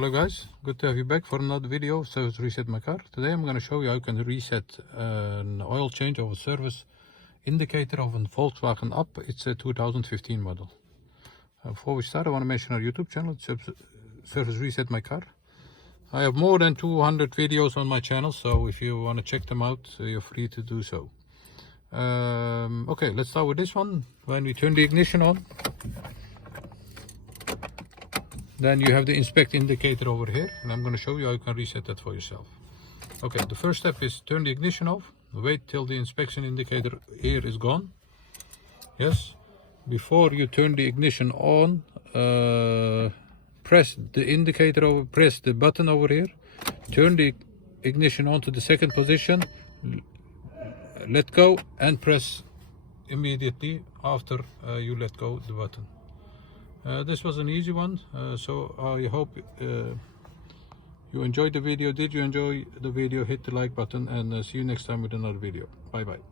Hello guys, good to have you back for another video of service reset my car. Today I'm going to show you how you can reset an oil change or service indicator of a Volkswagen Up. It's a 2015 model. Before we start, I want to mention our YouTube channel, Service Reset My Car. I have more than 200 videos on my channel, so if you want to check them out, you're free to do so. Okay, let's start with this one. When we turn the ignition on, then you have the inspect indicator over here, and I'm going to show you how you can reset that for yourself. Okay, the first step is turn the ignition off. Wait till the inspection indicator here is gone. Yes, before you turn the ignition on, press the indicator over, press the button over here, turn the ignition on to the second position, let go and press immediately after you let go the button. This was an easy one, so I hope you enjoyed the video. Did you enjoy the video? Hit the like button, and see you next time with another video. Bye bye.